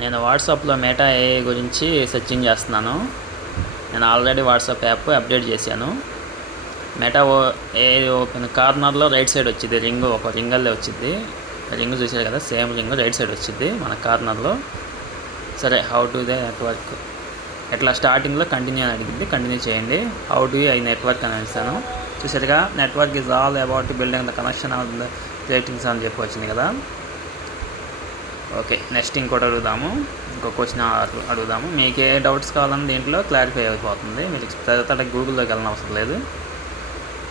నేను వాట్సాప్లో meta AI గురించి సెర్చింగ్ చేస్తున్నాను. నేను ఆల్రెడీ వాట్సాప్ యాప్ అప్డేట్ చేశాను. మెటా ఏఐ ఓపెన్ కార్నర్లో రైట్ సైడ్ వచ్చింది రింగ్, ఒక రింగల్లే వచ్చింది. రింగ్ చూసారు కదా, సేమ్ రింగ్ రైట్ సైడ్ వచ్చింది మన కార్నర్లో. సరే, హౌ టు ద నెట్వర్క్ ఎట్లా స్టార్టింగ్లో కంటిన్యూ అని అడిగింది, కంటిన్యూ చేయండి. హౌ టు ఐ నెట్వర్క్ అని అనిస్తాను. చూసారుగా, network is all about building the connection of the ratings అని చెప్పి వచ్చింది కదా. ఓకే, నెక్స్ట్ ఇంకోటి అడుగుదాము, ఇంకో క్వశ్చన్ అడుగుదాము. మీకు ఏ డౌట్స్ కావాలని దీంట్లో క్లారిఫై అయిపోతుంది. మీరు తర్వాత గూగుల్లోకి వెళ్ళిన అవసరం లేదు.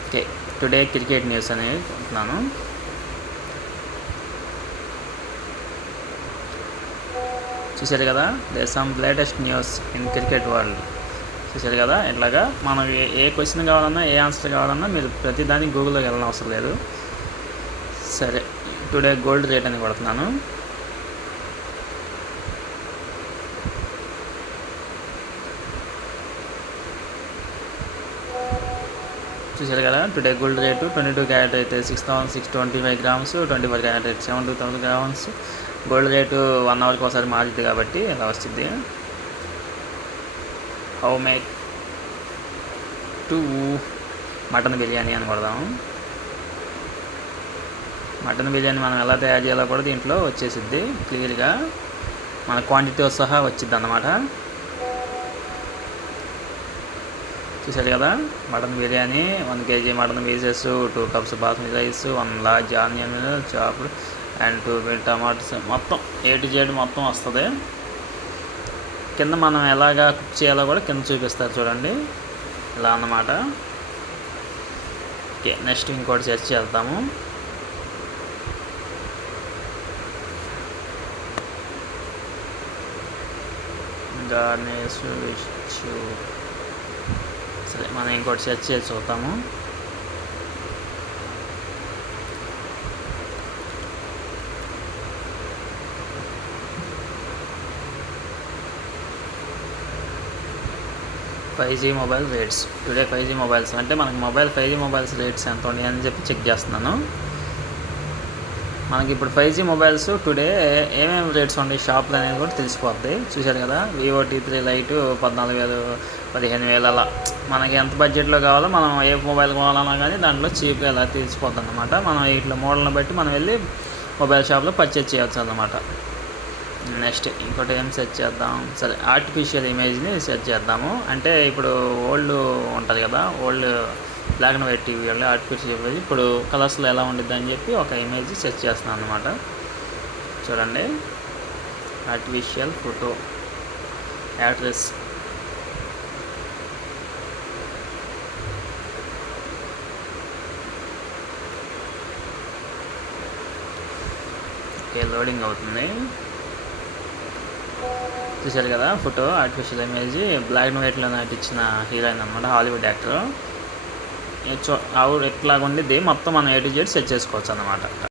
ఓకే, టుడే క్రికెట్ న్యూస్ అనేది అనుకుంటున్నాను. చూసారు కదా, there some latest news in cricket world. చూసారు కదా, ఇట్లాగా మనం ఏ క్వశ్చన్ కావాలన్నా, ఏ ఆన్సర్ కావాలన్నా మీరు ప్రతిదానికి గూగుల్లోకి వెళ్ళిన అవసరం లేదు. సరే, టుడే గోల్డ్ రేట్ అని కొడుతున్నాను. చూసారు కదా, టుడే గోల్డ్ రేటు 22 క్యారెట్ అయితే 6,625 గ్రామ్స్, 24 క్యారెట్ అయితే 72,000 గ్రామ్స్. గోల్డ్ రేటు 1 అవర్కి ఒకసారి మారుతుంది కాబట్టి ఇలా వస్తుంది. How make to mutton biryani అని కొడదాము. మటన్ బిర్యానీ మనం ఎలా తయారు చేయాలో కూడా దీంట్లో వచ్చేసిద్ది క్లియర్గా, మన క్వాంటిటీతో సహా వచ్చిద్ది అన్నమాట. చూసారు కదా, mutton biryani 1 kg mutton pieces, 2 cups basmati rice, 1 large onion chopped and 2 tomatoes, మొత్తం A to Z మొత్తం వస్తుంది. కింద మనం ఎలాగా కుక్ చేయాలో కూడా కింద చూపిస్తారు చూడండి, ఇలా అన్నమాట. ఓకే, నెక్స్ట్ ఇంకోటి సెర్చ్ చేద్దాము. గార్నిష్ సరే, మనం ఇంకోటి సెర్చ్ చేసి చూద్దాము. Five G mobile rates today. 5G mobiles అంటే మనకి 5G మొబైల్స్ రేట్స్ ఎంత ఉన్నాయి అని చెప్పి చెక్ చేస్తున్నాను. మనకి ఇప్పుడు 5G మొబైల్స్ టుడే ఏమేమి రేట్స్ ఉన్నాయి షాప్లో అనేది కూడా తెలిసిపోద్ది. చూశారు కదా, Vivo T3 Lite 14,000, 15,000 అలా. మనకి ఎంత బడ్జెట్లో కావాలో మనం ఏ మొబైల్ కావాలన్నా కానీ దాంట్లో చీప్గా ఎలా తెలిసిపోద్ది అన్నమాట. మనం ఇట్లా మోడల్ని బట్టి మనం వెళ్ళి మొబైల్ షాప్లో పర్చేజ్ చేయవచ్చు అన్నమాట. నెక్స్ట్ ఇంకోటి ఏం సెర్చ్ చేద్దాం. సరే, ఆర్టిఫిషియల్ ఇమేజ్ని సెర్చ్ చేద్దాము. అంటే ఇప్పుడు ఓల్డ్ ఉంటుంది కదా, old black and white TV వాళ్ళు ఆర్టిఫిషియల్ ఇమేజ్ ఇప్పుడు కలర్స్లో ఎలా ఉండిద్ది అని చెప్పి ఒక ఇమేజ్ సెర్చ్ చేస్తున్నాను అన్నమాట. చూడండి, artificial photo address. Okay, loading అవుతుంది. చూశారు కదా, photo artificial image black and వైట్లో నటించిన హీరోయిన్ అనమాట, హాలీవుడ్ యాక్టర్. ఆవిడ ఎట్లాగా ఉండిద్ది మొత్తం మనం A to Z సెట్ చేసుకోవచ్చు అన్నమాట.